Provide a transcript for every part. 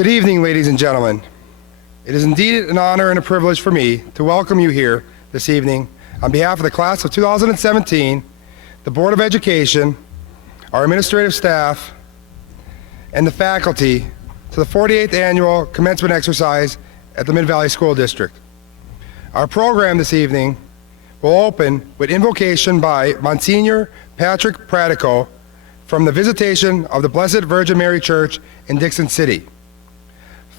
Good evening, ladies and gentlemen. It is indeed an honor and a privilege for me to welcome you here this evening on behalf of the class of 2017, the Board of Education, our administrative staff, and the faculty to the 48th annual commencement exercise at the Mid-Valley School District. Our program this evening will open with invocation by Monsignor Patrick Pratico from the Visitation of the Blessed Virgin Mary Church in Dixon City.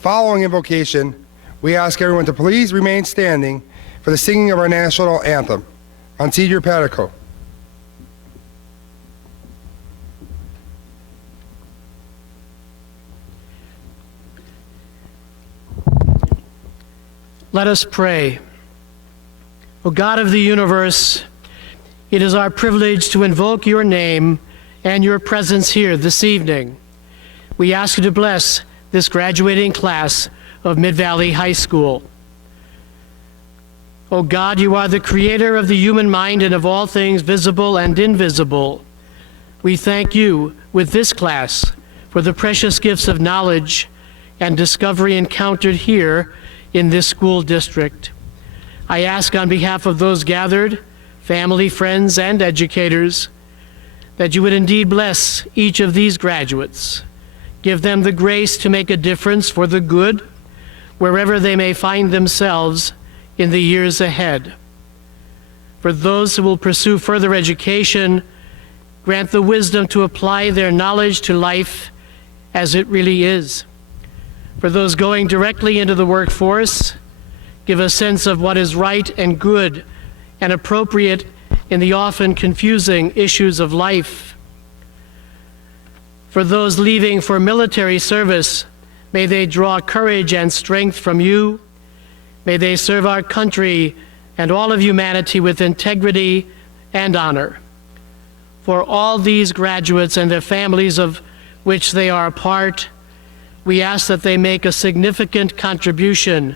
Following invocation, we ask everyone to please remain standing for the singing of our national anthem. Monsignor Pratico. Let us pray. O God of the universe, it is our privilege to invoke your name and your presence here this evening. We ask you to bless this graduating class of Mid-Valley High School. O God, you are the creator of the human mind and of all things visible and invisible. We thank you with this class for the precious gifts of knowledge and discovery encountered here in this school district. I ask on behalf of those gathered, family, friends, and educators, that you would indeed bless each of these graduates. Give them the grace to make a difference for the good wherever they may find themselves in the years ahead. For those who will pursue further education, grant the wisdom to apply their knowledge to life as it really is. For those going directly into the workforce, give a sense of what is right and good and appropriate in the often confusing issues of life. For those leaving for military service, may they draw courage and strength from you. May they serve our country and all of humanity with integrity and honor. For all these graduates and their families of which they are a part, we ask that they make a significant contribution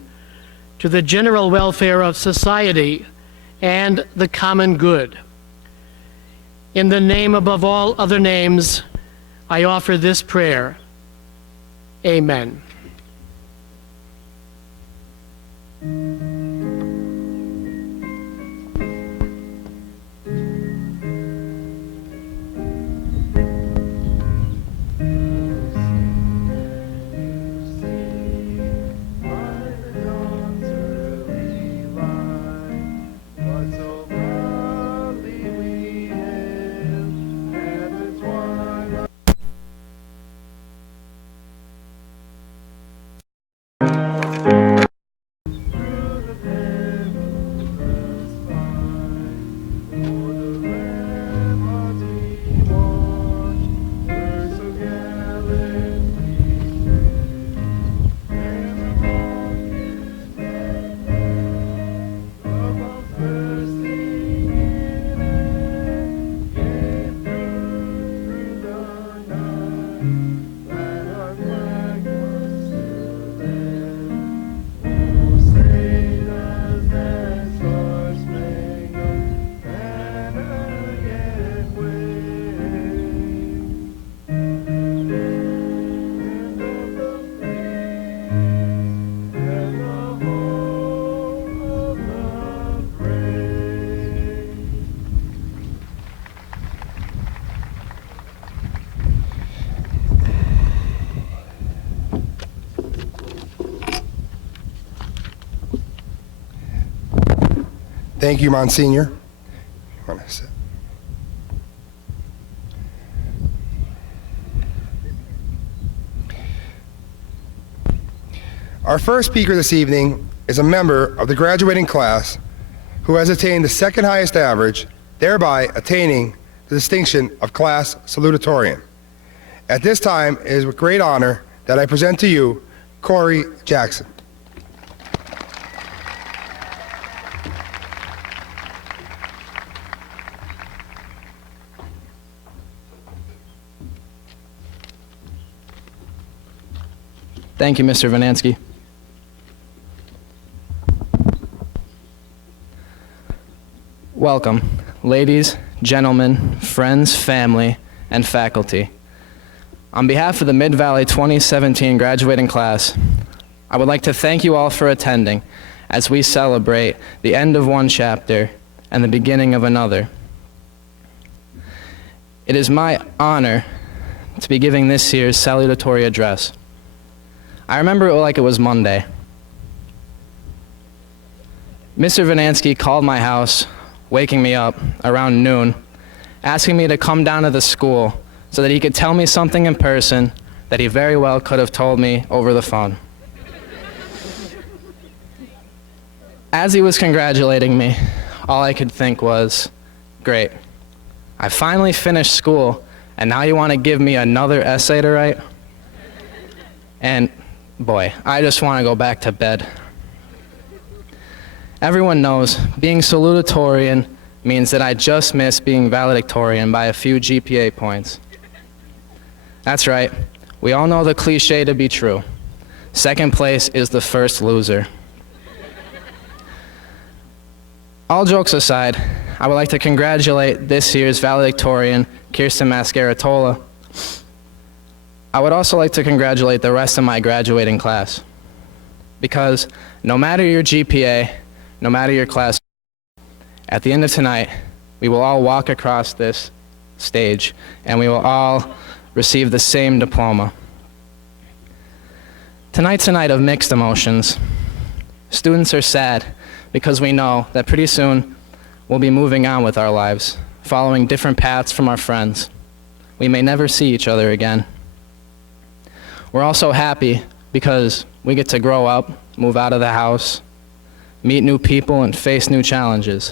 to the general welfare of society and the common good. In the name above all other names, I offer this prayer. Amen. Thank you, Monsignor. Want to sit? Our first speaker this evening is a member of the graduating class who has attained the second highest average, thereby attaining the distinction of class salutatorian. At this time, it is with great honor that I present to you Corey Jackson. Thank you, Mr. Vanansky. Welcome, ladies, gentlemen, friends, family, and faculty. On behalf of the Mid-Valley 2017 graduating class, I would like to thank you all for attending as we celebrate the end of one chapter and the beginning of another. It is my honor to be giving this year's salutatory address. I remember it like it was Monday. Mr. Vanansky called my house, waking me up around noon, asking me to come down to the school so that he could tell me something in person that he very well could have told me over the phone. As he was congratulating me, all I could think was, great, I finally finished school, and now you want to give me another essay to write? And boy, I just want to go back to bed. Everyone knows being salutatorian means that I just missed being valedictorian by a few GPA points. That's right, we all know the cliche to be true. Second place is the first loser. All jokes aside, I would like to congratulate this year's valedictorian, Kirsten Mascaratola. I would also like to congratulate the rest of my graduating class, because no matter your GPA, no matter your class, at the end of tonight, we will all walk across this stage and we will all receive the same diploma. Tonight's a night of mixed emotions. Students are sad because we know that pretty soon we'll be moving on with our lives, following different paths from our friends. We may never see each other again. We're also happy because we get to grow up, move out of the house, meet new people, and face new challenges.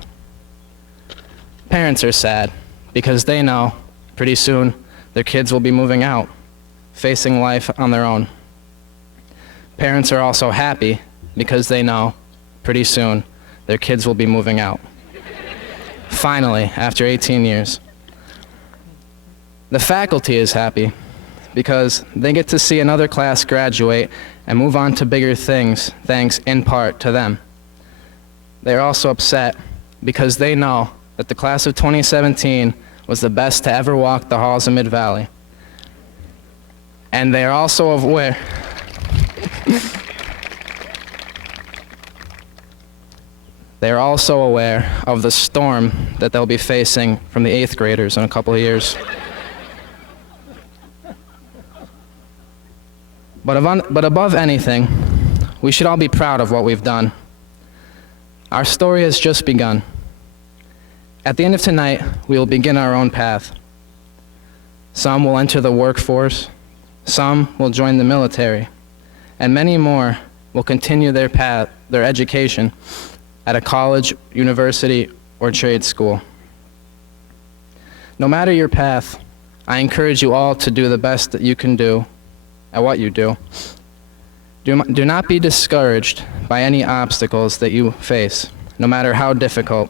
Parents are sad because they know pretty soon their kids will be moving out, facing life on their own. Parents are also happy because they know pretty soon their kids will be moving out. Finally, after 18 years. The faculty is happy because they get to see another class graduate and move on to bigger things, thanks in part to them. They are also upset because they know that the class of 2017 was the best to ever walk the halls of Mid-Valley. And they are also aware They are also aware of the storm that they'll be facing from the 8th graders in a couple of years. But above anything, we should all be proud of what we've done. Our story has just begun. At the end of tonight, we will begin our own path. Some will enter the workforce, some will join the military, and many more will continue their path, their education, at a college, university, or trade school. No matter your path, I encourage you all to do the best that you can do at what you do. Do not be discouraged by any obstacles that you face, no matter how difficult.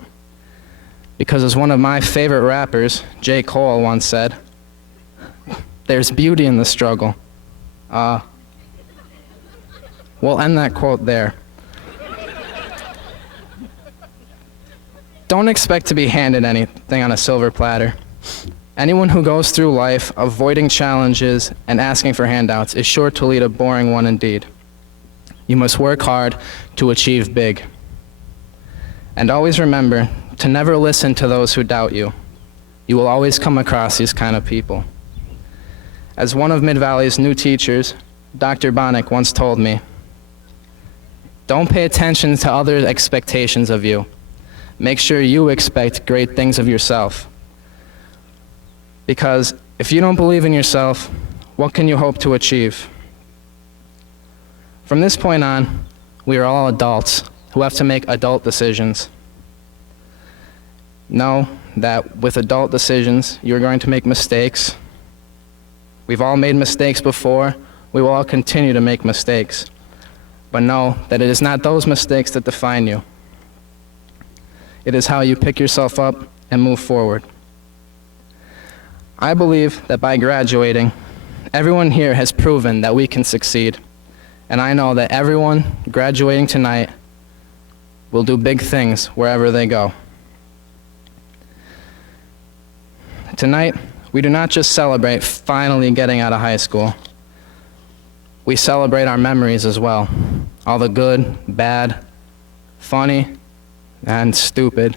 Because as one of my favorite rappers, J. Cole, once said, there's beauty in the struggle. We'll end that quote there. Don't expect to be handed anything on a silver platter. Anyone who goes through life avoiding challenges and asking for handouts is sure to lead a boring one indeed. You must work hard to achieve big. And always remember to never listen to those who doubt you. You will always come across these kind of people. As one of Mid-Valley's new teachers, Dr. Bonnick, once told me, don't pay attention to others' expectations of you. Make sure you expect great things of yourself. Because if you don't believe in yourself, what can you hope to achieve? From this point on, we are all adults who have to make adult decisions. Know that with adult decisions, you're going to make mistakes. We've all made mistakes before. We will all continue to make mistakes. But know that it is not those mistakes that define you. It is how you pick yourself up and move forward. I believe that by graduating, everyone here has proven that we can succeed. And I know that everyone graduating tonight will do big things wherever they go. Tonight, we do not just celebrate finally getting out of high school. We celebrate our memories as well. All the good, bad, funny, and stupid.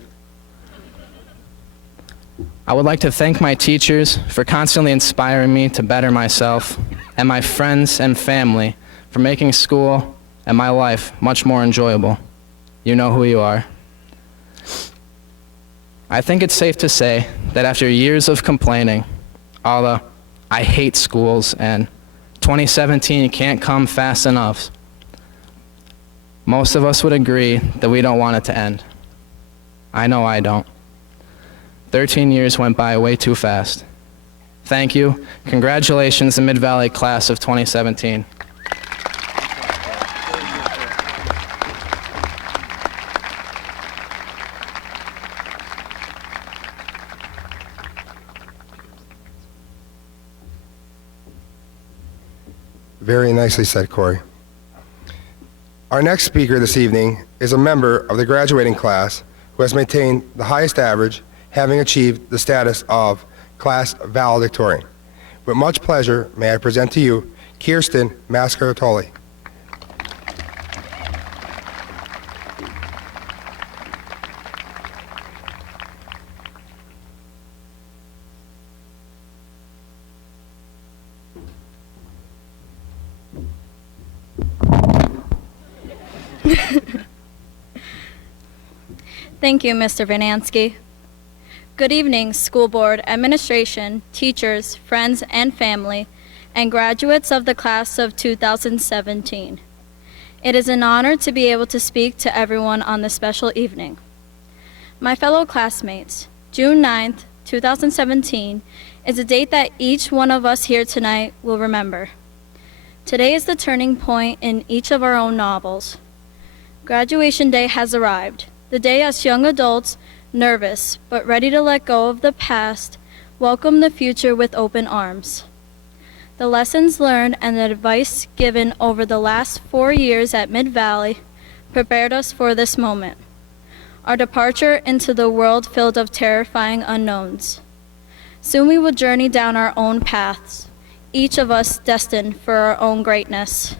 I would like to thank my teachers for constantly inspiring me to better myself, and my friends and family for making school and my life much more enjoyable. You know who you are. I think it's safe to say that after years of complaining, all the "I hate schools" and 2017 can't come fast enough, most of us would agree that we don't want it to end. I know I don't. 13 years went by way too fast. Thank you. Congratulations, the Mid-Valley class of 2017. Very nicely said, Corey. Our next speaker this evening is a member of the graduating class who has maintained the highest average, having achieved the status of class valedictorian. With much pleasure, may I present to you Kirsten Mascaratoli. Thank you, Mr. Vanansky. Good evening, school board, administration, teachers, friends, and family, and graduates of the class of 2017. It is an honor to be able to speak to everyone on this special evening. My fellow classmates, June 9th, 2017 is a date that each one of us here tonight will remember. Today is the turning point in each of our own novels. Graduation day has arrived. The day us young adults, nervous but ready to let go of the past, welcome the future with open arms. The lessons learned and the advice given over the last 4 years at Mid-Valley prepared us for this moment. Our departure into the world filled of terrifying unknowns. Soon we will journey down our own paths, each of us destined for our own greatness.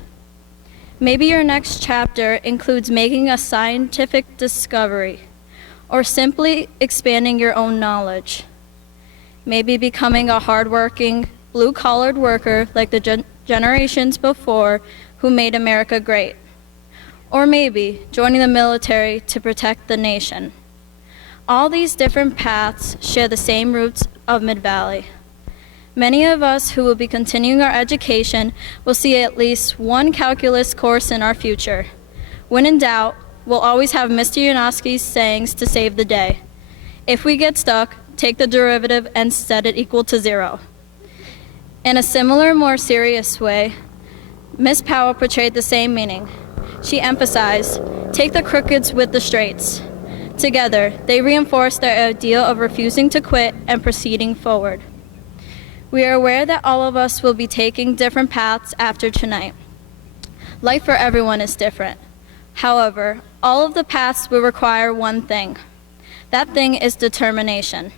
Maybe your next chapter includes making a scientific discovery, or simply expanding your own knowledge. Maybe becoming a hardworking, blue-collared worker like the generations before who made America great. Or maybe joining the military to protect the nation. All these different paths share the same roots of Mid-Valley. Many of us who will be continuing our education will see at least one calculus course in our future. When in doubt, we'll always have Mr. Yanofsky's sayings to save the day. If we get stuck, take the derivative and set it equal to 0. In a similar, more serious way, Miss Powell portrayed the same meaning. She emphasized, take the crookeds with the straights. Together, they reinforced their ideal of refusing to quit and proceeding forward. We are aware that all of us will be taking different paths after tonight. Life for everyone is different. However, all of the paths will require one thing. That thing is determination.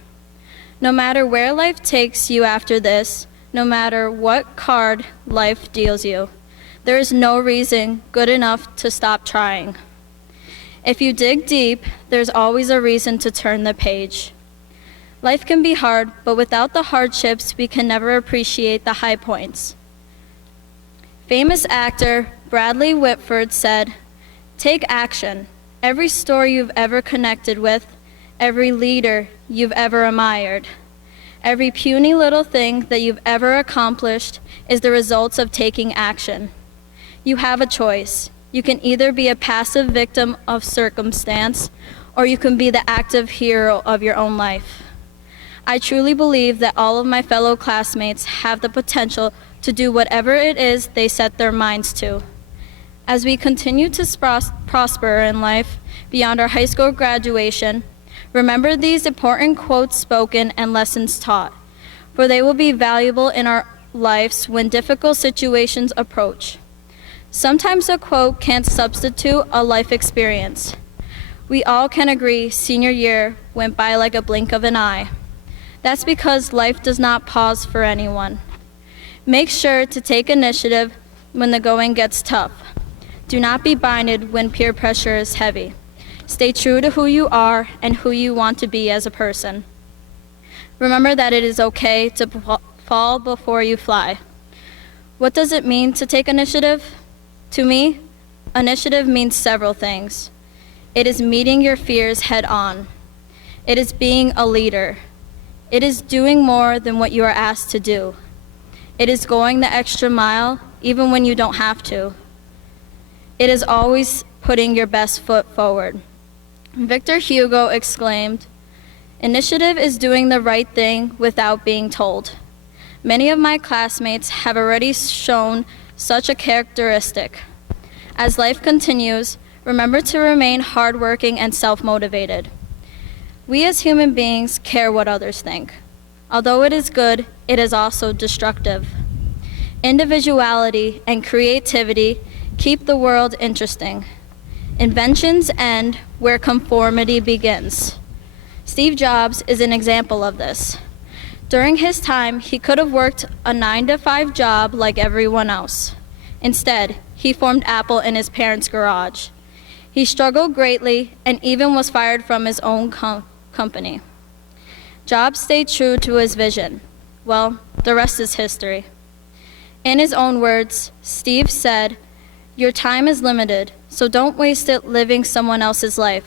No matter where life takes you after this, no matter what card life deals you, there is no reason good enough to stop trying. If you dig deep, there's always a reason to turn the page. Life can be hard, but without the hardships, we can never appreciate the high points. Famous actor Bradley Whitford said, "Take action. Every story you've ever connected with, every leader you've ever admired, every puny little thing that you've ever accomplished is the results of taking action. You have a choice. You can either be a passive victim of circumstance, or you can be the active hero of your own life." I truly believe that all of my fellow classmates have the potential to do whatever it is they set their minds to. As we continue to prosper in life beyond our high school graduation, remember these important quotes spoken and lessons taught, for they will be valuable in our lives when difficult situations approach. Sometimes a quote can't substitute a life experience. We all can agree senior year went by like a blink of an eye. That's because life does not pause for anyone. Make sure to take initiative when the going gets tough. Do not be binded when peer pressure is heavy. Stay true to who you are and who you want to be as a person. Remember that it is okay to fall before you fly. What does it mean to take initiative? To me, initiative means several things. It is meeting your fears head on. It is being a leader. It is doing more than what you are asked to do. It is going the extra mile even when you don't have to. It is always putting your best foot forward. Victor Hugo exclaimed, "Initiative is doing the right thing without being told." Many of my classmates have already shown such a characteristic. As life continues, remember to remain hardworking and self-motivated. We as human beings care what others think. Although it is good, it is also destructive. Individuality and creativity keep the world interesting. Inventions end where conformity begins. Steve Jobs is an example of this. During his time, he could have worked a 9-to-5 job like everyone else. Instead, he formed Apple in his parents' garage. He struggled greatly and even was fired from his own company. Jobs stayed true to his vision. Well, the rest is history. In his own words, Steve said, "Your time is limited, so don't waste it living someone else's life.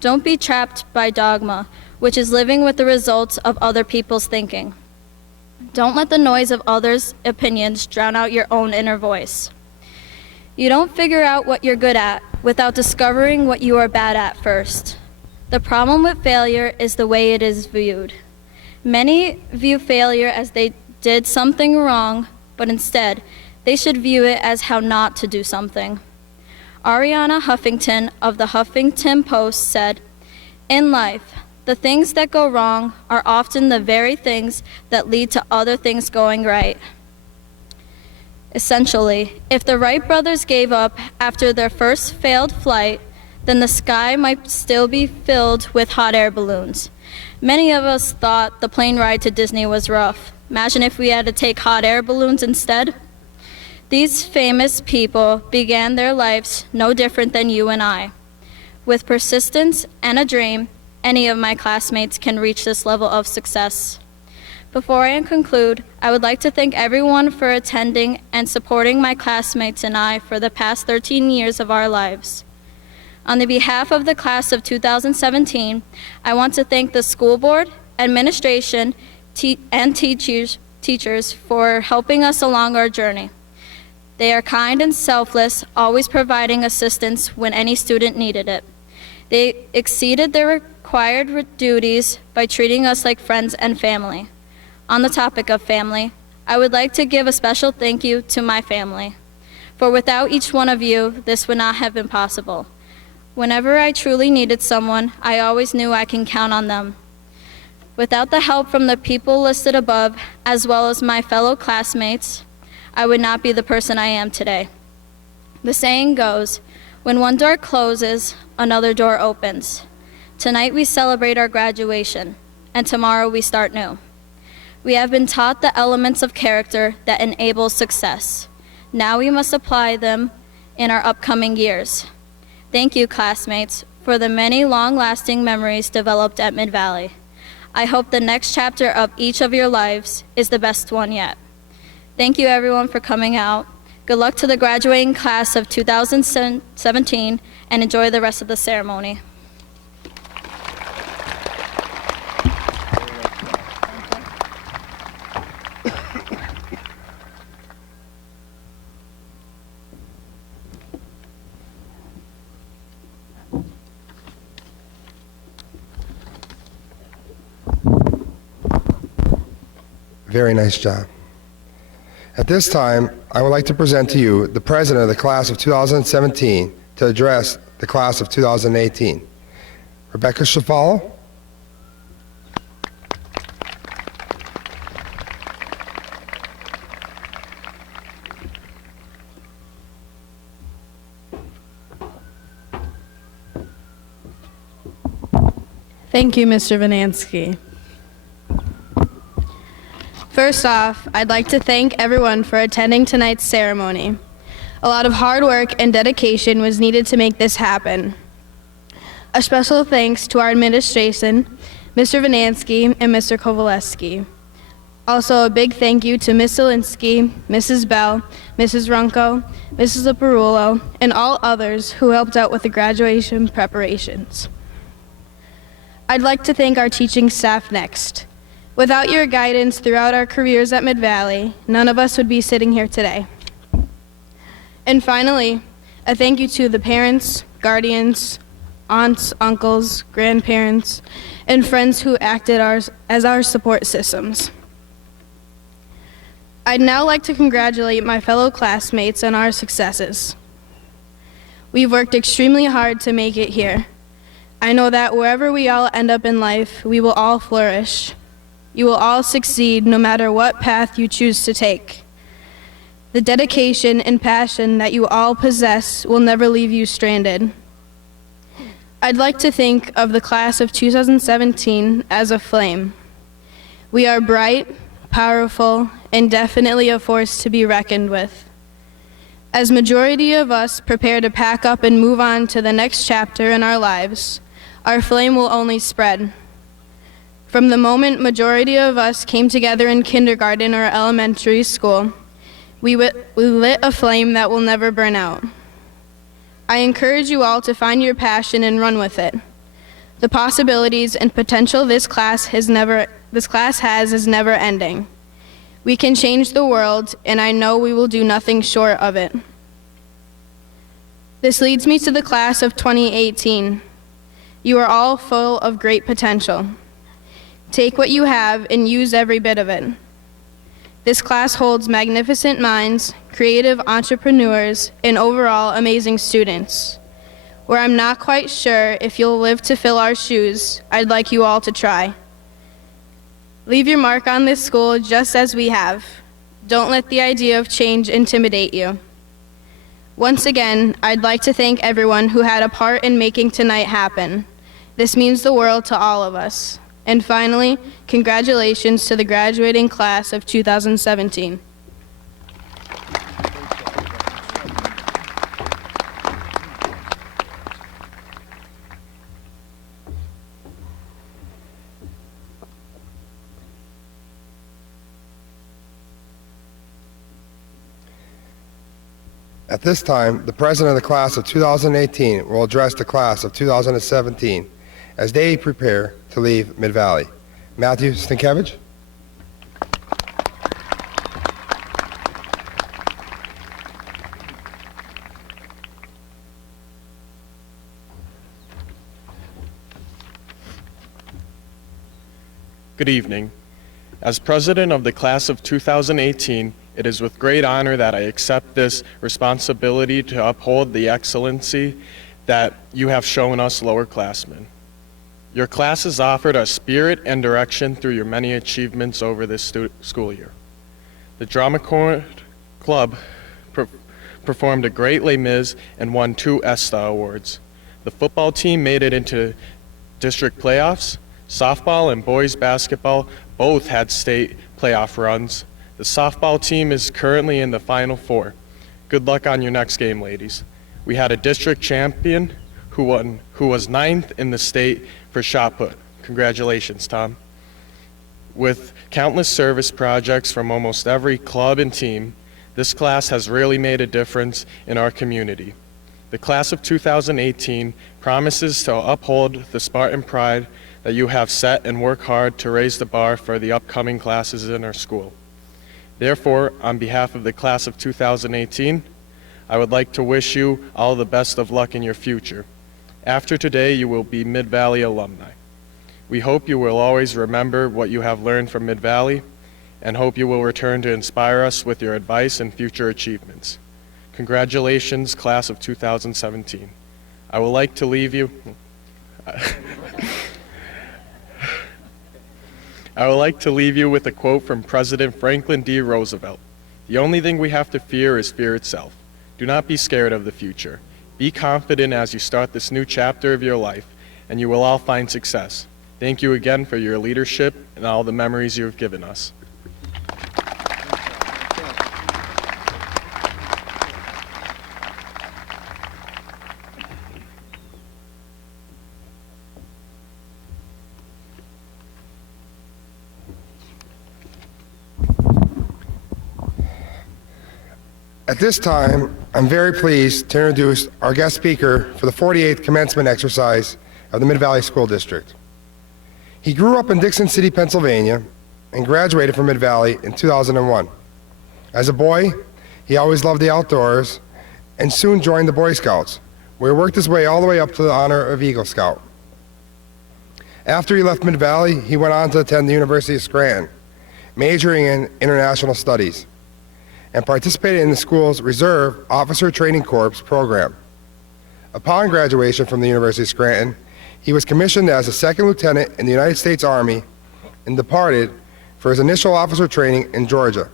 Don't be trapped by dogma, which is living with the results of other people's thinking. Don't let the noise of others' opinions drown out your own inner voice. You don't figure out what you're good at without discovering what you are bad at first. The problem with failure is the way it is viewed. Many view failure as they did something wrong, but instead, they should view it as how not to do something." Ariana Huffington of the Huffington Post said, "In life, the things that go wrong are often the very things that lead to other things going right." Essentially, if the Wright brothers gave up after their first failed flight, then the sky might still be filled with hot air balloons. Many of us thought the plane ride to Disney was rough. Imagine if we had to take hot air balloons instead. These famous people began their lives no different than you and I. With persistence and a dream, any of my classmates can reach this level of success. Before I conclude, I would like to thank everyone for attending and supporting my classmates and I for the past 13 years of our lives. On the behalf of the class of 2017, I want to thank the school board, administration, and teachers for helping us along our journey. They are kind and selfless, always providing assistance when any student needed it. They exceeded their required duties by treating us like friends and family. On the topic of family, I would like to give a special thank you to my family. For without each one of you, this would not have been possible. Whenever I truly needed someone, I always knew I can count on them. Without the help from the people listed above, as well as my fellow classmates, I would not be the person I am today. The saying goes, when one door closes, another door opens. Tonight we celebrate our graduation, and tomorrow we start new. We have been taught the elements of character that enable success. Now we must apply them in our upcoming years. Thank you, classmates, for the many long-lasting memories developed at Mid-Valley. I hope the next chapter of each of your lives is the best one yet. Thank you, everyone, for coming out. Good luck to the graduating class of 2017, and enjoy the rest of the ceremony. Very nice job. At this time, I would like to present to you the president of the class of 2017 to address the class of 2018. Rebecca Shafalo. Thank you, Mr. Vanansky. First off, I'd like to thank everyone for attending tonight's ceremony. A lot of hard work and dedication was needed to make this happen. A special thanks to our administration, Mr. Vanansky and Mr. Kowaleski. Also, a big thank you to Ms. Zielinski, Mrs. Bell, Mrs. Runko, Mrs. Leparulo, and all others who helped out with the graduation preparations. I'd like to thank our teaching staff next. Without your guidance throughout our careers at Mid-Valley, none of us would be sitting here today. And finally, a thank you to the parents, guardians, aunts, uncles, grandparents, and friends who acted as our support systems. I'd now like to congratulate my fellow classmates on our successes. We've worked extremely hard to make it here. I know that wherever we all end up in life, we will all flourish. You will all succeed no matter what path you choose to take. The dedication and passion that you all possess will never leave you stranded. I'd like to think of the class of 2017 as a flame. We are bright, powerful, and definitely a force to be reckoned with. As majority of us prepare to pack up and move on to the next chapter in our lives, our flame will only spread. From the moment majority of us came together in kindergarten or elementary school, we lit a flame that will never burn out. I encourage you all to find your passion and run with it. The possibilities and potential this class has is never ending. We can change the world, and I know we will do nothing short of it. This leads me to the class of 2018. You are all full of great potential. Take what you have and use every bit of it. This class holds magnificent minds, creative entrepreneurs, and overall amazing students. Where I'm not quite sure if you'll live to fill our shoes, I'd like you all to try. Leave your mark on this school just as we have. Don't let the idea of change intimidate you. Once again, I'd like to thank everyone who had a part in making tonight happen. This means the world to all of us. And finally, congratulations to the graduating class of 2017. At this time, the president of the class of 2018 will address the class of 2017 as they prepare to leave Mid-Valley. Matthew Stankiewicz. Good evening. As president of the class of 2018, it is with great honor that I accept this responsibility to uphold the excellency that you have shown us lowerclassmen. Your class has offered us spirit and direction through your many achievements over this school year. The Drama Club performed a great Les Mis and won 2 ESTA awards. The football team made it into district playoffs. Softball and boys basketball both had state playoff runs. The softball team is currently in the Final Four. Good luck on your next game, ladies. We had a district champion who was 9th in the state for shot put. Congratulations, Tom. With countless service projects from almost every club and team, this class has really made a difference in our community. The class of 2018 promises to uphold the Spartan pride that you have set and work hard to raise the bar for the upcoming classes in our school. Therefore, on behalf of the class of 2018, I would like to wish you all the best of luck in your future. After today, you will be Mid-Valley alumni. We hope you will always remember what you have learned from Mid-Valley and hope you will return to inspire us with your advice and future achievements. Congratulations, class of 2017. I would like to leave you with a quote from President Franklin D. Roosevelt. The only thing we have to fear is fear itself. Do not be scared of the future. Be confident as you start this new chapter of your life, and you will all find success. Thank you again for your leadership and all the memories you have given us. At this time, I'm very pleased to introduce our guest speaker for the 48th commencement exercise of the Mid-Valley School District. He grew up in Dixon City, Pennsylvania, and graduated from Mid-Valley in 2001. As a boy, he always loved the outdoors and soon joined the Boy Scouts, where he worked his way all the way up to the honor of Eagle Scout. After he left Mid-Valley, he went on to attend the University of Scranton, majoring in international studies, and participated in the school's Reserve Officer Training Corps program. Upon graduation from the University of Scranton, he was commissioned as a second lieutenant in the United States Army and departed for his initial officer training in Georgia.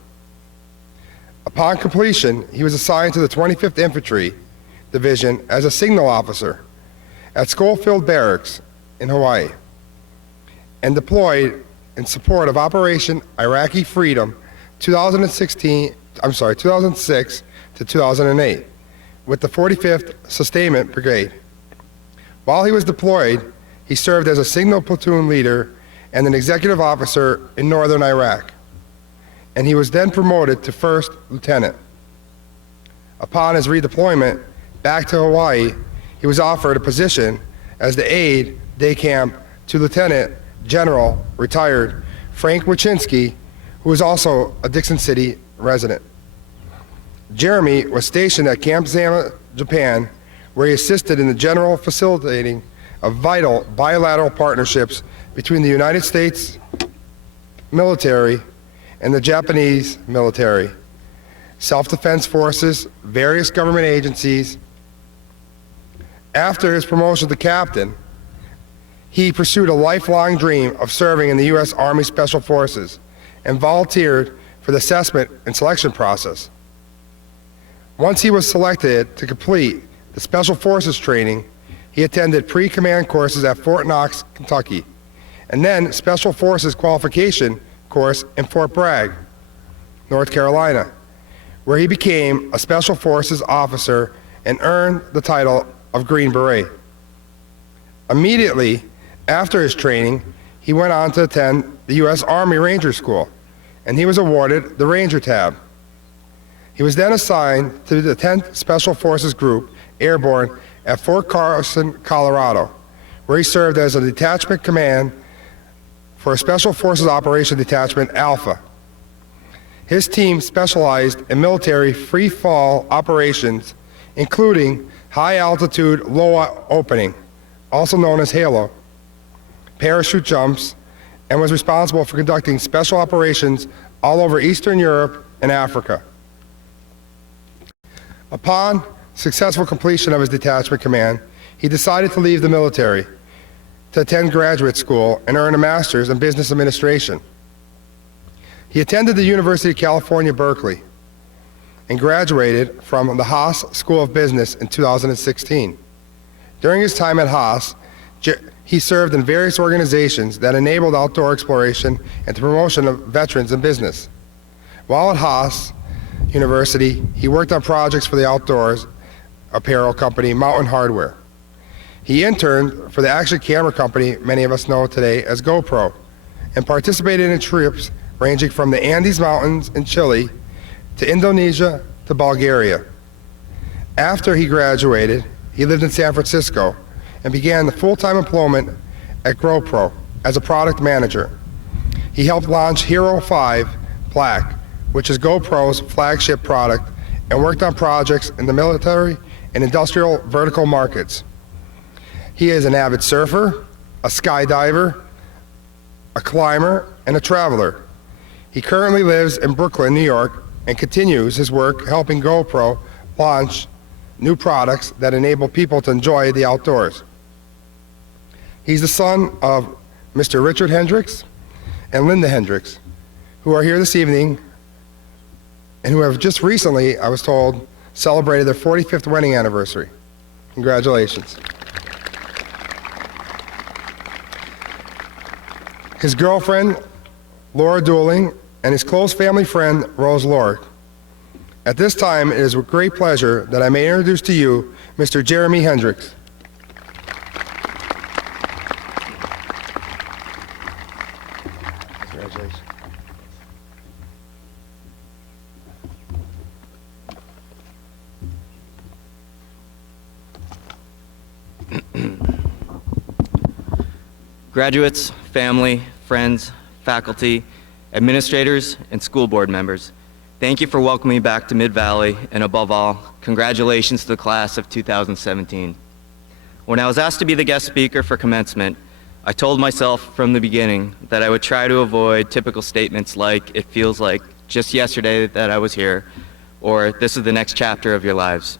Upon completion, he was assigned to the 25th Infantry Division as a signal officer at Schofield Barracks in Hawaii and deployed in support of Operation Iraqi Freedom 2006 to 2008 with the 45th Sustainment Brigade. While he was deployed, he served as a signal platoon leader and an executive officer in northern Iraq, and he was then promoted to first lieutenant. Upon his redeployment back to Hawaii, he was offered a position as the aide de camp to Lieutenant General retired Frank Wachinski, who was also a Dixon City resident. Jeremy was stationed at Camp Zama, Japan, where he assisted in the general facilitating of vital bilateral partnerships between the United States military and the Japanese military, self-defense forces, various government agencies. After his promotion to captain, he pursued a lifelong dream of serving in the U.S. Army Special Forces and volunteered for the assessment and selection process. Once he was selected to complete the Special Forces training, he attended pre-command courses at Fort Knox, Kentucky, and then Special Forces qualification course in Fort Bragg, North Carolina, where he became a Special Forces officer and earned the title of Green Beret. Immediately after his training, he went on to attend the U.S. Army Ranger School, and he was awarded the Ranger Tab. He was then assigned to the 10th Special Forces Group Airborne at Fort Carson, Colorado, where he served as a detachment command for a Special Forces Operation Detachment Alpha. His team specialized in military free fall operations, including high altitude low opening, also known as HALO, parachute jumps, and was responsible for conducting special operations all over Eastern Europe and Africa. Upon successful completion of his detachment command, he decided to leave the military to attend graduate school and earn a master's in business administration. He attended the University of California, Berkeley, and graduated from the Haas School of Business in 2016. During his time at Haas, he served in various organizations that enabled outdoor exploration and the promotion of veterans in business. While at Haas University, he worked on projects for the outdoors apparel company Mountain Hardwear. He interned for the action camera company many of us know today as GoPro, and participated in trips ranging from the Andes Mountains in Chile to Indonesia to Bulgaria. After he graduated, he lived in San Francisco and began the full-time employment at GoPro as a product manager. He helped launch Hero 5 Black, which is GoPro's flagship product, and worked on projects in the military and industrial vertical markets. He is an avid surfer, a skydiver, a climber, and a traveler. He currently lives in Brooklyn, New York, and continues his work helping GoPro launch new products that enable people to enjoy the outdoors. He's the son of Mr. Richard Hendricks and Linda Hendricks, who are here this evening and who have just recently, I was told, celebrated their 45th wedding anniversary. Congratulations. His girlfriend, Laura Dooling, and his close family friend, Rose Lord. At this time, it is with great pleasure that I may introduce to you Mr. Jeremy Hendricks. Congratulations. Graduates, family, friends, faculty, administrators, and school board members, thank you for welcoming me back to Mid-Valley, and above all, congratulations to the class of 2017. When I was asked to be the guest speaker for commencement, I told myself from the beginning that I would try to avoid typical statements like, "It feels like just yesterday that I was here," or "This is the next chapter of your lives."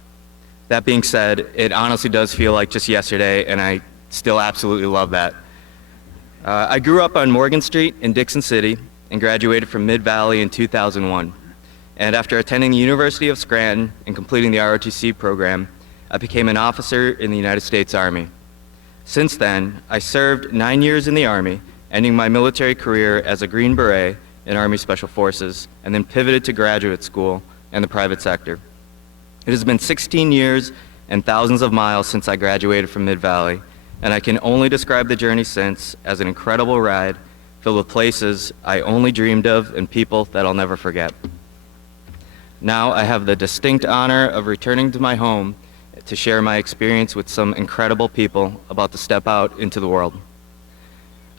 That being said, it honestly does feel like just yesterday, and I still absolutely love that. I grew up on Morgan Street in Dixon City and graduated from Mid-Valley in 2001. And after attending the University of Scranton and completing the ROTC program, I became an officer in the United States Army. Since then, I served 9 years in the Army, ending my military career as a Green Beret in Army Special Forces, and then pivoted to graduate school and the private sector. It has been 16 years and thousands of miles since I graduated from Mid-Valley, and I can only describe the journey since as an incredible ride filled with places I only dreamed of and people that I'll never forget. Now I have the distinct honor of returning to my home to share my experience with some incredible people about to step out into the world.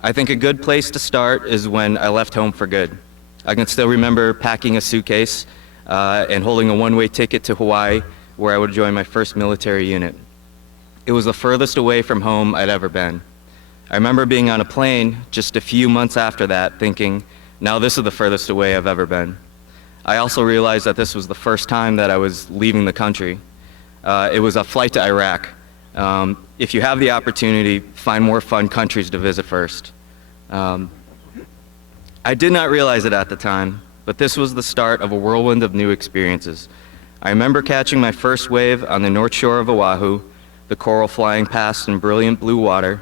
I think a good place to start is when I left home for good. I can still remember packing a suitcase and holding a one-way ticket to Hawaii, where I would join my first military unit. It was the furthest away from home I'd ever been. I remember being on a plane just a few months after that, thinking, now this is the furthest away I've ever been. I also realized that this was the first time that I was leaving the country. It was a flight to Iraq. If you have the opportunity, find more fun countries to visit first. I did not realize it at the time, but this was the start of a whirlwind of new experiences. I remember catching my first wave on the north shore of Oahu, the coral flying past in brilliant blue water.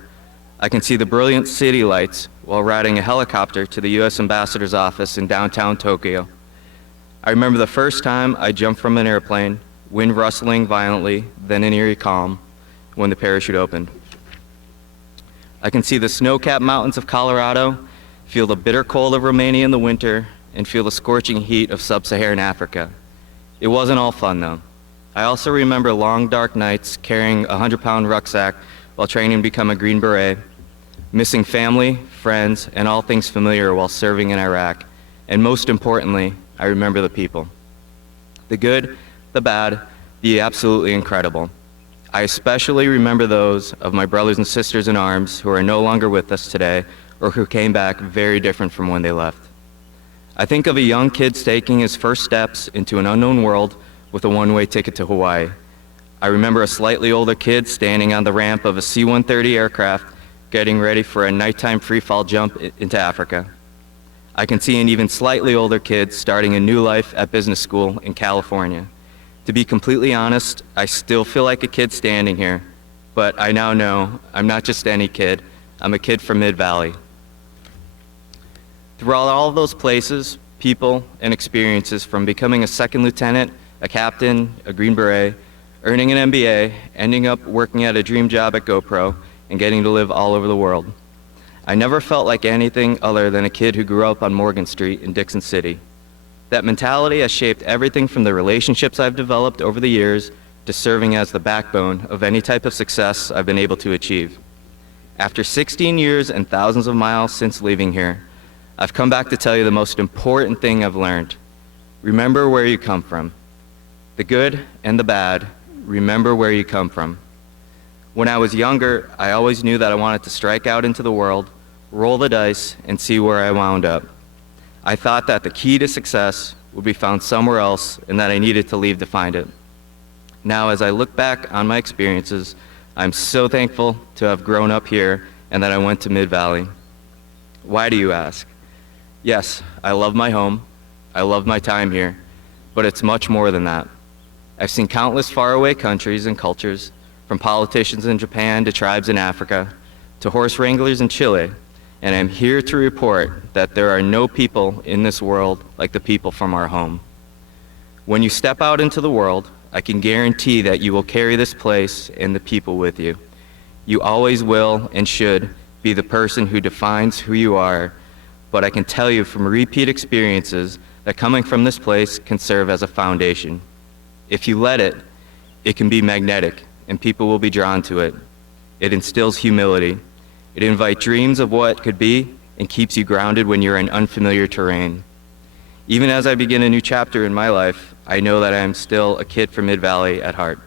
I can see the brilliant city lights while riding a helicopter to the U.S. Ambassador's office in downtown Tokyo. I remember the first time I jumped from an airplane, wind rustling violently, then an eerie calm, when the parachute opened. I can see the snow-capped mountains of Colorado, feel the bitter cold of Romania in the winter, and feel the scorching heat of sub-Saharan Africa. It wasn't all fun, though. I also remember long, dark nights carrying a 100-pound rucksack while training to become a Green Beret, missing family, friends, and all things familiar while serving in Iraq. And most importantly, I remember the people. The good, the bad, the absolutely incredible. I especially remember those of my brothers and sisters in arms who are no longer with us today or who came back very different from when they left. I think of a young kid taking his first steps into an unknown world with a one-way ticket to Hawaii. I remember a slightly older kid standing on the ramp of a C-130 aircraft getting ready for a nighttime free-fall jump into Africa. I can see an even slightly older kid starting a new life at business school in California. To be completely honest, I still feel like a kid standing here, but I now know I'm not just any kid, I'm a kid from Mid-Valley. Throughout all of those places, people, and experiences, from becoming a second lieutenant, a captain, a Green Beret, earning an MBA, ending up working at a dream job at GoPro, and getting to live all over the world, I never felt like anything other than a kid who grew up on Morgan Street in Dixon City. That mentality has shaped everything from the relationships I've developed over the years to serving as the backbone of any type of success I've been able to achieve. After 16 years and thousands of miles since leaving here, I've come back to tell you the most important thing I've learned. Remember where you come from. The good and the bad, remember where you come from. When I was younger, I always knew that I wanted to strike out into the world, roll the dice, and see where I wound up. I thought that the key to success would be found somewhere else and that I needed to leave to find it. Now, as I look back on my experiences, I'm so thankful to have grown up here and that I went to Mid-Valley. Why, do you ask? Yes, I love my home, I love my time here, but it's much more than that. I've seen countless faraway countries and cultures, from politicians in Japan to tribes in Africa, to horse wranglers in Chile, and I'm here to report that there are no people in this world like the people from our home. When you step out into the world, I can guarantee that you will carry this place and the people with you. You always will and should be the person who defines who you are, but I can tell you from repeat experiences that coming from this place can serve as a foundation. If you let it, it can be magnetic, and people will be drawn to it. It instills humility. It invites dreams of what could be and keeps you grounded when you're in unfamiliar terrain. Even as I begin a new chapter in my life, I know that I am still a kid from Mid-Valley at heart.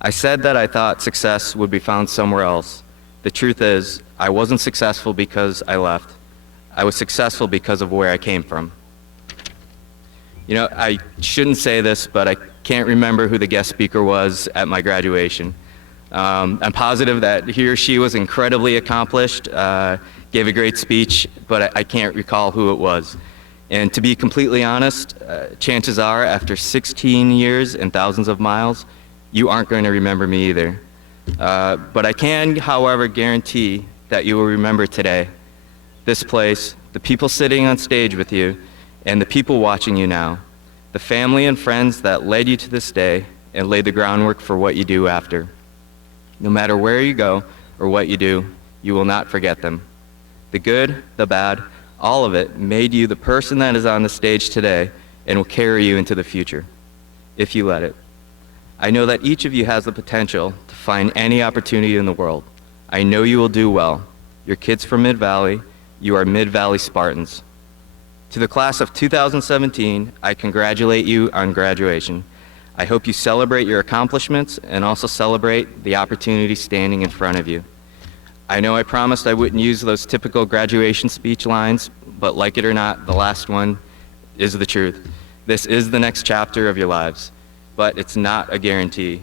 I said that I thought success would be found somewhere else. The truth is, I wasn't successful because I left. I was successful because of where I came from. You know, I shouldn't say this, but I can't remember who the guest speaker was at my graduation. I'm positive that he or she was incredibly accomplished, gave a great speech, but I can't recall who it was. And to be completely honest, chances are after 16 years and thousands of miles, you aren't going to remember me either. But I can, however, guarantee that you will remember today, this place, the people sitting on stage with you, and the people watching you now, the family and friends that led you to this day and laid the groundwork for what you do after. No matter where you go or what you do, you will not forget them. The good, the bad, all of it made you the person that is on the stage today and will carry you into the future, if you let it. I know that each of you has the potential to find any opportunity in the world. I know you will do well. You're kids from Mid-Valley. You are Mid-Valley Spartans. To the class of 2017, I congratulate you on graduation. I hope you celebrate your accomplishments and also celebrate the opportunity standing in front of you. I know I promised I wouldn't use those typical graduation speech lines, but like it or not, the last one is the truth. This is the next chapter of your lives, but it's not a guarantee.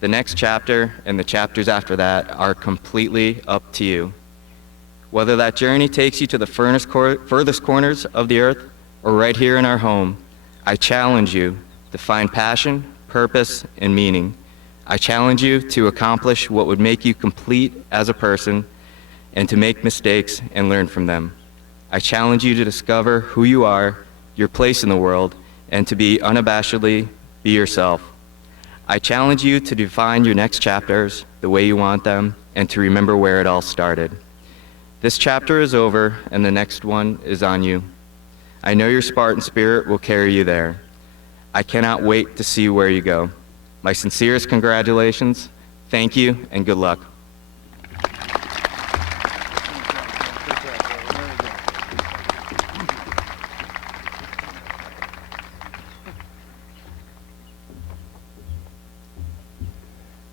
The next chapter and the chapters after that are completely up to you. Whether that journey takes you to the furthest corners of the earth or right here in our home, I challenge you to find passion, purpose, and meaning. I challenge you to accomplish what would make you complete as a person and to make mistakes and learn from them. I challenge you to discover who you are, your place in the world, and to be unabashedly be yourself. I challenge you to define your next chapters the way you want them and to remember where it all started. This chapter is over and the next one is on you. I know your Spartan spirit will carry you there. I cannot wait to see where you go. My sincerest congratulations, thank you, and good luck.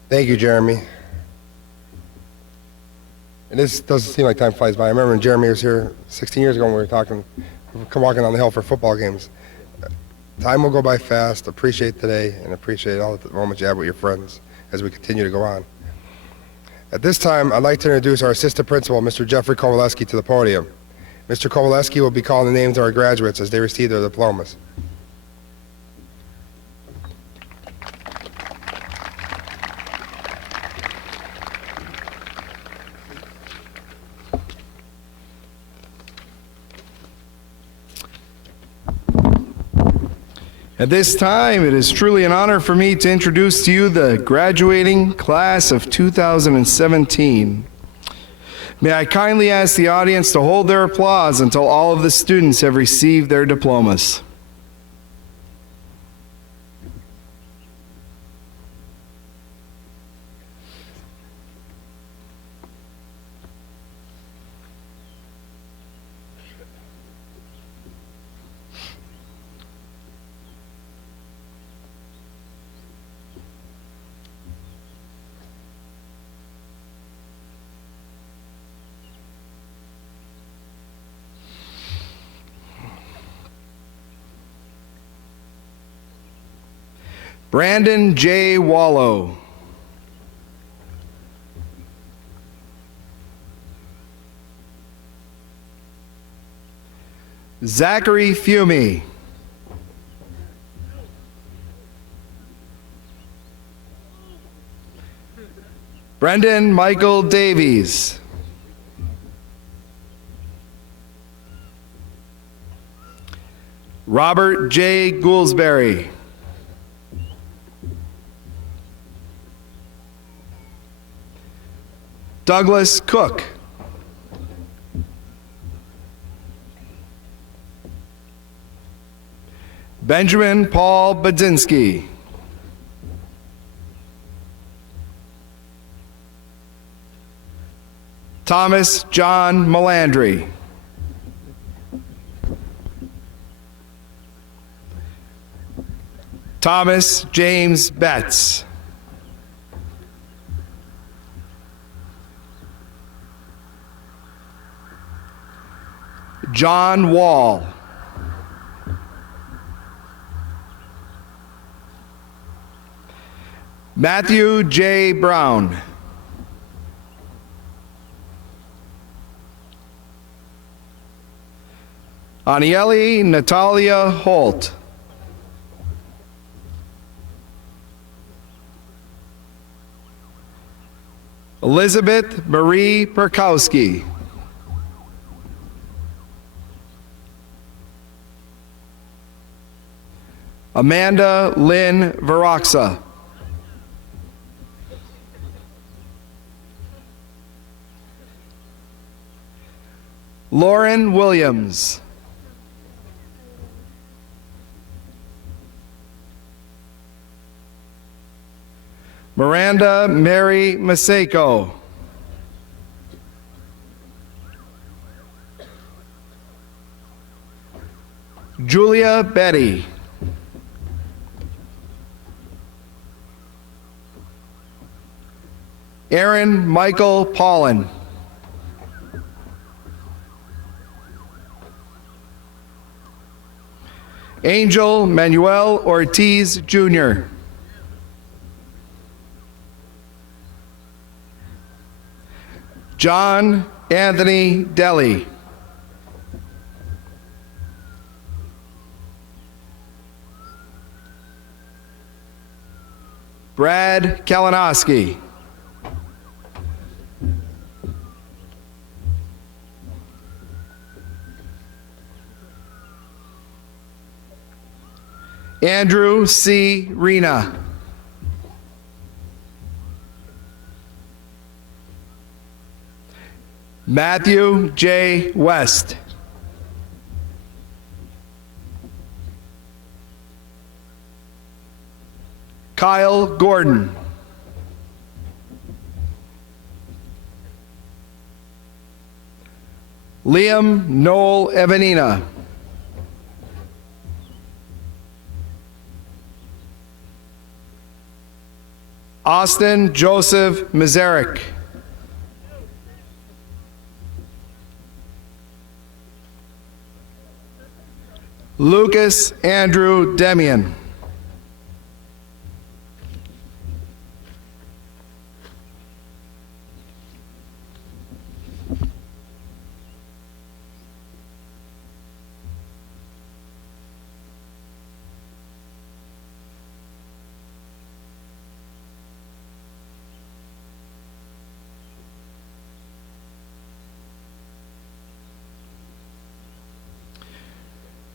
Thank you, Jeremy. And this doesn't seem like time flies by. I remember when Jeremy was here 16 years ago when we were talking, walking down the hill for football games. Time will go by fast. Appreciate today and appreciate all the moments you have with your friends as we continue to go on. At this time, I'd like to introduce our assistant principal, Mr. Jeffrey Kowaleski, to the podium. Mr. Kowaleski will be calling the names of our graduates as they receive their diplomas. At this time, it is truly an honor for me to introduce to you the graduating class of 2017. May I kindly ask the audience to hold their applause until all of the students have received their diplomas. Brandon J. Wallow. Zachary Fumey. Brendan Michael Davies. Robert J. Goulsbury. Douglas Cook. Benjamin Paul Badzinski. Thomas John Melandri. Thomas James Betts. John Wall. Matthew J. Brown. Aniele Natalia Holt. Elizabeth Marie Perkowski. Amanda Lynn Veroxa. Lauren Williams. Miranda Mary Maseko. Julia Betty. Aaron Michael Paulin. Angel Manuel Ortiz Jr. John Anthony Deli. Brad Kalinowski. Andrew C. Rena. Matthew J. West. Kyle Gordon. Liam Noel Evanina. Austin Joseph Mizarek. Lucas Andrew Demian.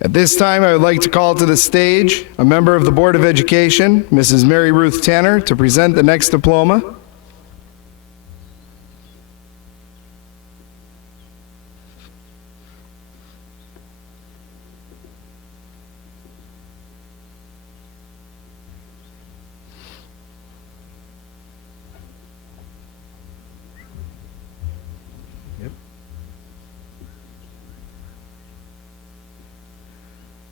At this time, I would like to call to the stage a member of the Board of Education, Mrs. Mary Ruth Tanner, to present the next diploma.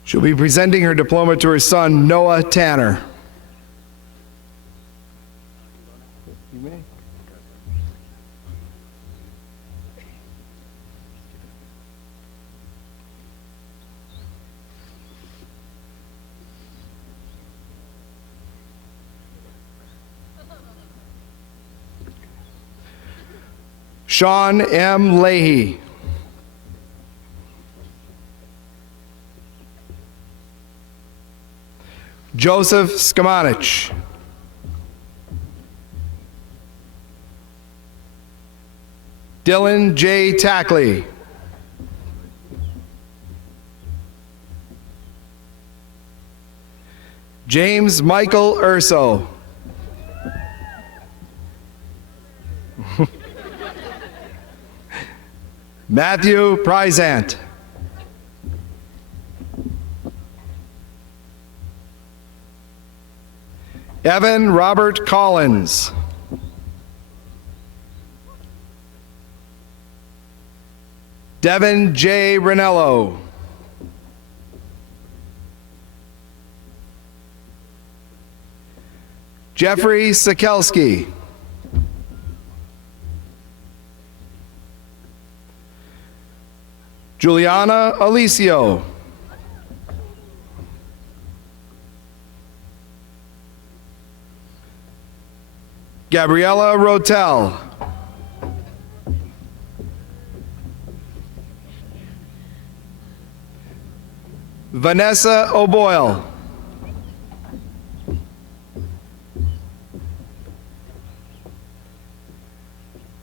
She'll be presenting her diploma to her son, Noah Tanner. You may. Sean M. Leahy. Joseph Skamanich. Dylan J. Tackley. James Michael Urso. Matthew Prizant. Evan Robert Collins. Devin J. Ranello. Jeffrey Sikelski. Juliana Alicio. Gabriella Rotel. Vanessa O'Boyle.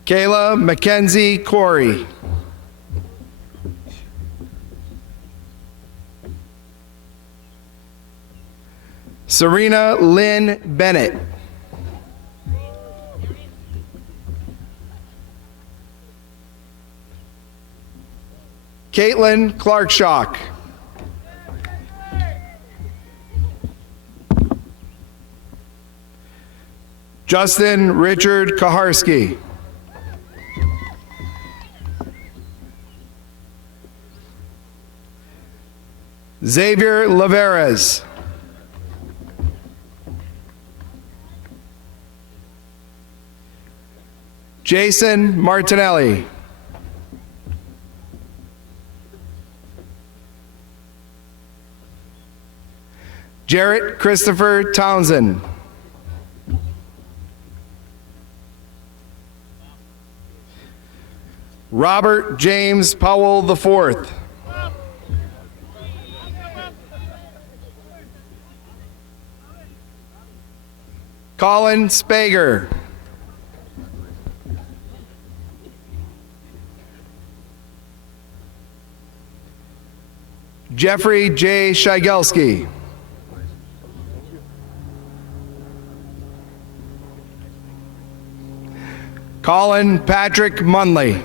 Kayla Mackenzie Corey. Serena Lynn Bennett. Caitlin Clarkshock. Justin Richard Kaharski. Xavier Laveres. Jason Martinelli. Jarrett Christopher Townsend. Robert James Powell IV. Colin Spager. Jeffrey J. Shigelski. Colin Patrick Munley.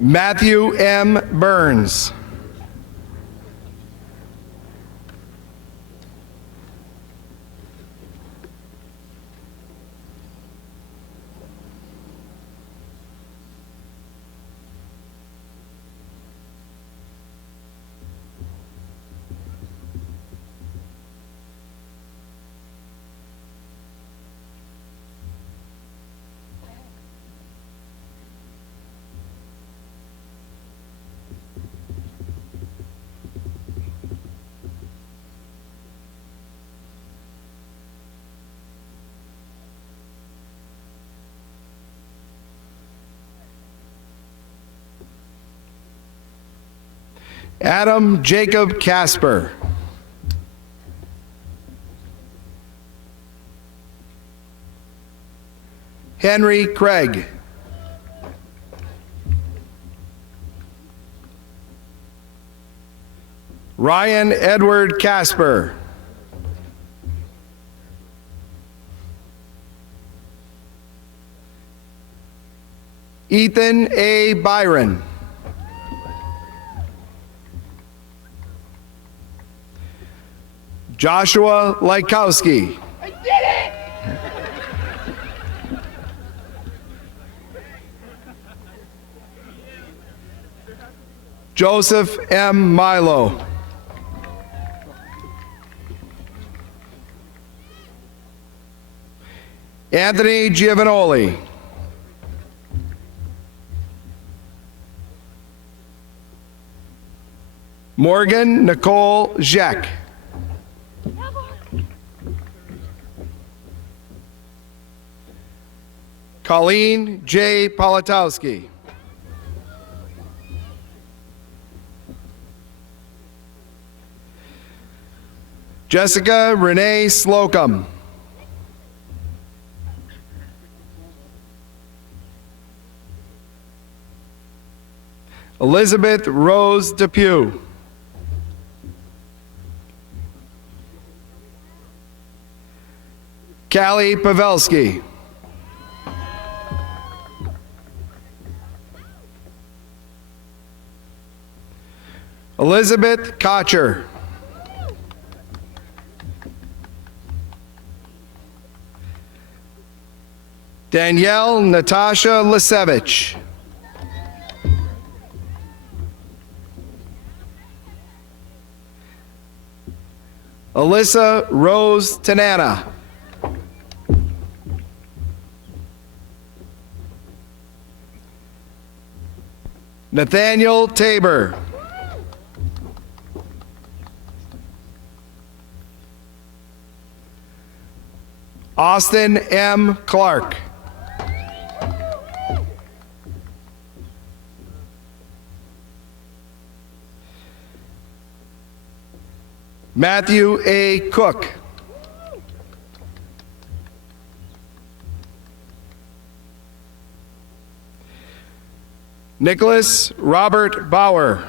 Matthew M. Burns. Adam Jacob Casper. Henry Craig. Ryan Edward Casper. Ethan A. Byron. Joshua Lykowski. I did it! Joseph M. Milo. Anthony Giovanoli. Morgan Nicole Zek. Colleen J. Politowski. Jessica Renee Slocum. Elizabeth Rose Depew. Callie Pavelski. Elizabeth Kocher. Danielle Natasha Lisevich. Alyssa Rose Tanana. Nathaniel Tabor. Austin M. Clark. Matthew A. Cook. Nicholas Robert Bauer.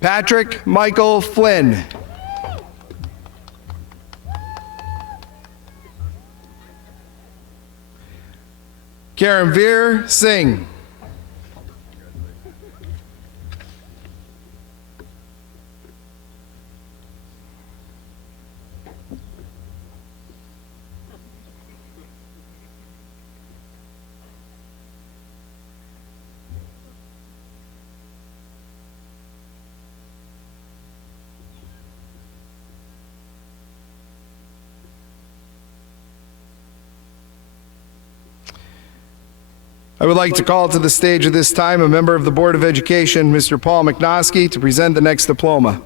Patrick Michael Flynn. Karanveer Singh. I would like to call to the stage at this time a member of the Board of Education, Mr. Paul McNoskey, to present the next diploma.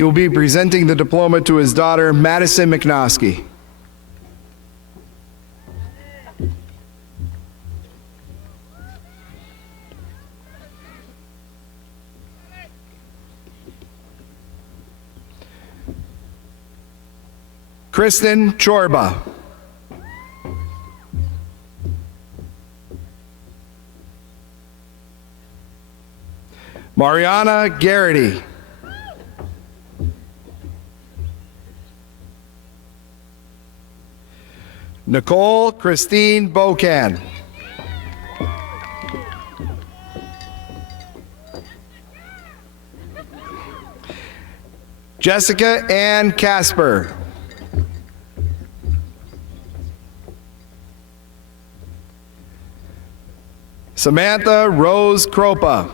He will be presenting the diploma to his daughter, Madison McNoskey. Kristen Chorba. Mariana Garrity. Nicole Christine Bocan. Jessica Ann Casper. Samantha Rose Kropa.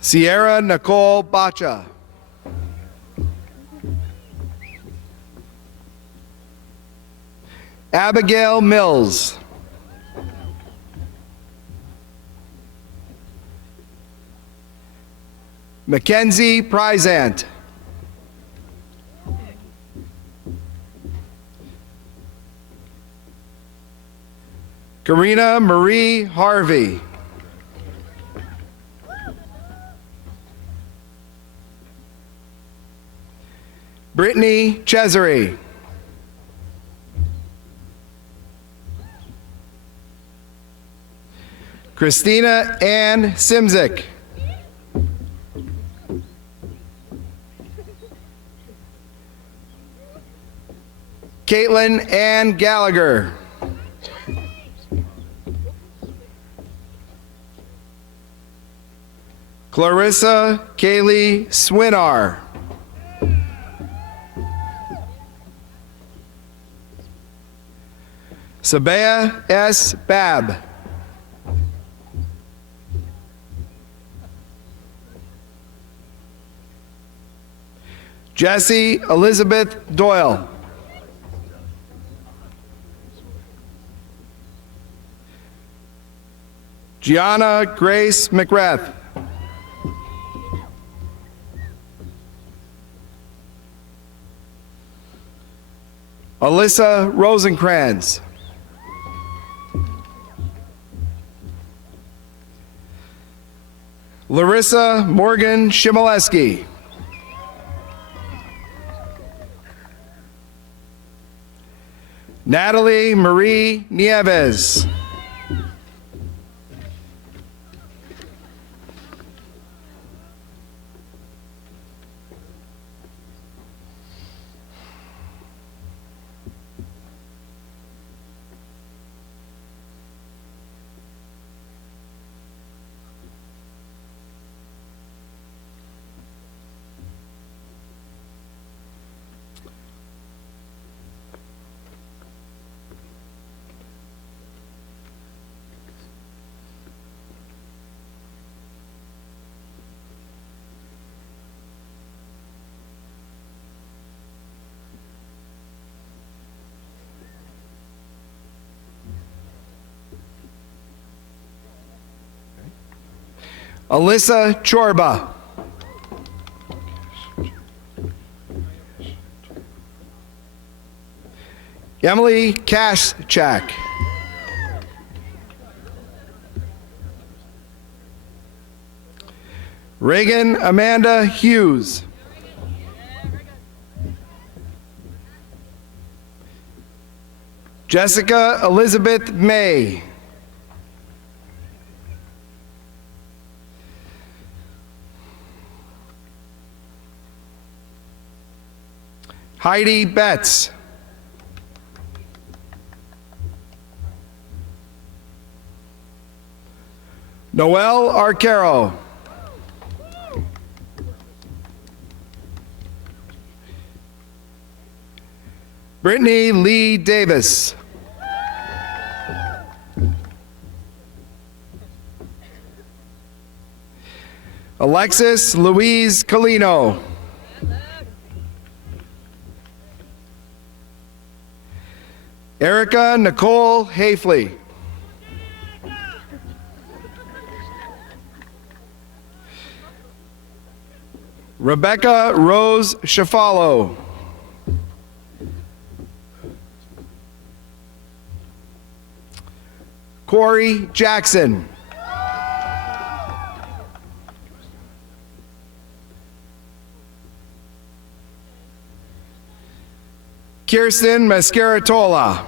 Sierra Nicole Bacha. Abigail Mills. Mackenzie Prizant. Karina Marie Harvey. Brittany Cesare. Christina Ann Simzik. Caitlin Ann Gallagher. Clarissa Kaylee Swinar. Sabea S. Babb. Jessie Elizabeth Doyle. Gianna Grace McRath. Alyssa Rosenkrantz. Larissa Morgan Shimoleski. Natalie Marie Nieves. Alyssa Chorba. Emily Kaschak. Reagan Amanda Hughes. Jessica Elizabeth May. Heidi Betts. Noel Arcaro. Brittany Lee Davis. Alexis Louise Colino. Erica Nicole Hafley. Rebecca Rose Shafalo. Corey Jackson. Kirsten Mascaratola.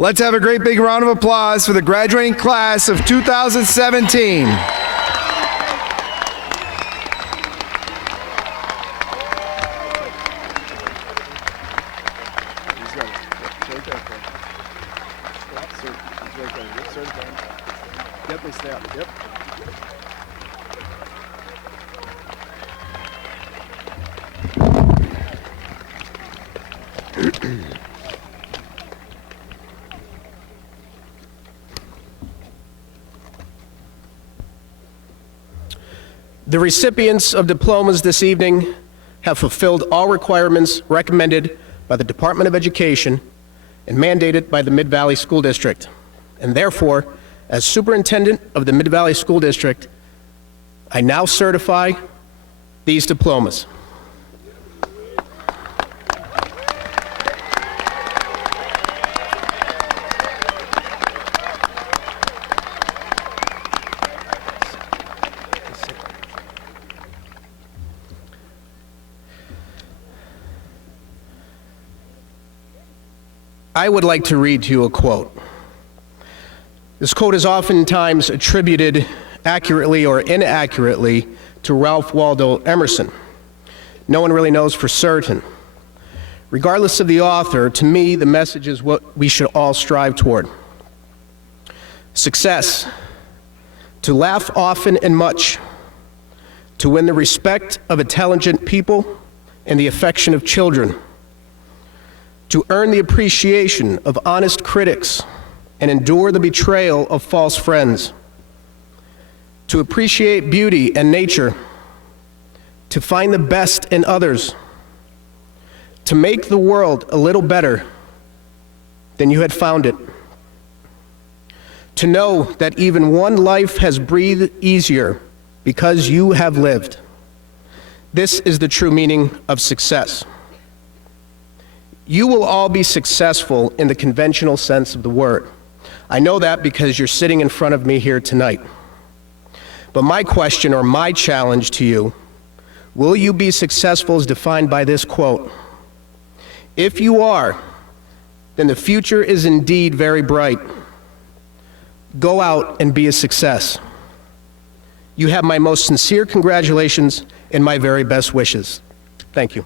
Let's have a great big round of applause for the graduating class of 2017. The recipients of diplomas this evening have fulfilled all requirements recommended by the Department of Education and mandated by the Mid-Valley School District. And therefore, as superintendent of the Mid-Valley School District, I now certify these diplomas. I would like to read to you a quote. This quote is oftentimes attributed accurately or inaccurately to Ralph Waldo Emerson. No one really knows for certain. Regardless of the author, to me, the message is what we should all strive toward. Success, to laugh often and much, to win the respect of intelligent people and the affection of children, to earn the appreciation of honest critics and endure the betrayal of false friends, to appreciate beauty and nature, to find the best in others, to make the world a little better than you had found it, to know that even one life has breathed easier because you have lived, This is the true meaning of success. You will all be successful in the conventional sense of the word. I know that because you're sitting in front of me here tonight. But my question or my challenge to you, will you be successful as defined by this quote? If you are, then the future is indeed very bright. Go out and be a success. You have my most sincere congratulations and my very best wishes. Thank you.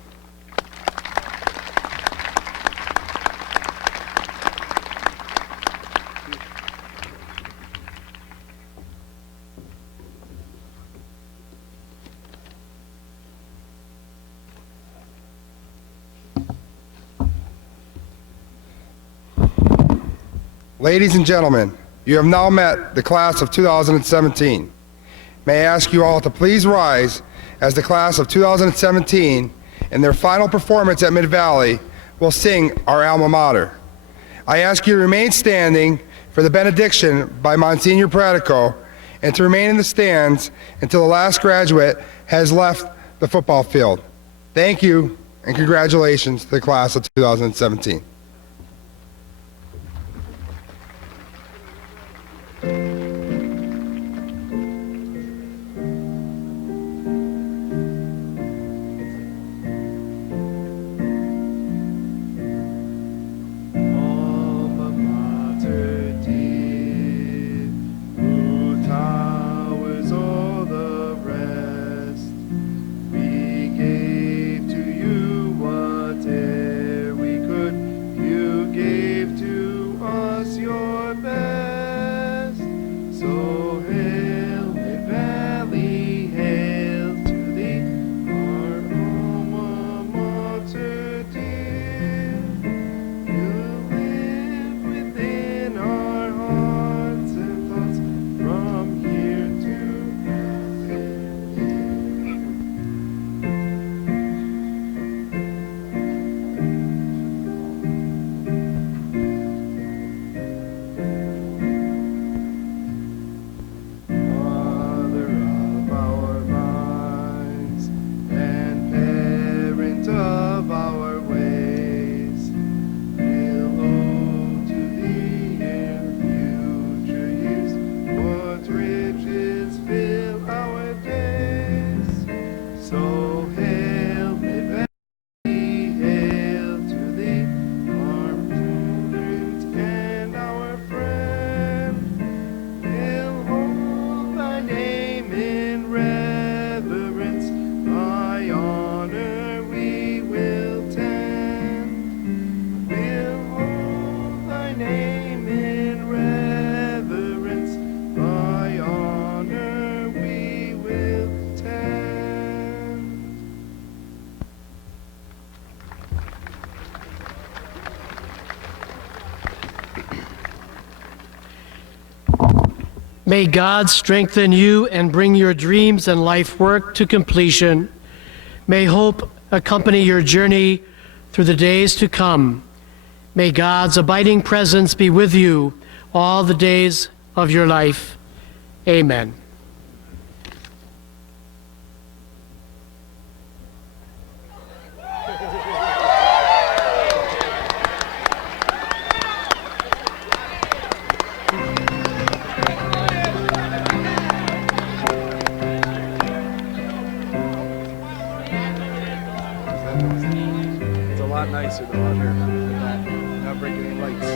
Ladies and gentlemen, you have now met the class of 2017. May I ask you all to please rise as the class of 2017, in their final performance at Mid-Valley, will sing our alma mater. I ask you to remain standing for the benediction by Monsignor Pratico and to remain in the stands until the last graduate has left the football field. Thank you and congratulations to the class of 2017. May God strengthen you and bring your dreams and life work to completion. May hope accompany your journey through the days to come. May God's abiding presence be with you all the days of your life. Amen. Nicer than under that. Not breaking any lights.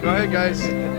Go ahead, guys.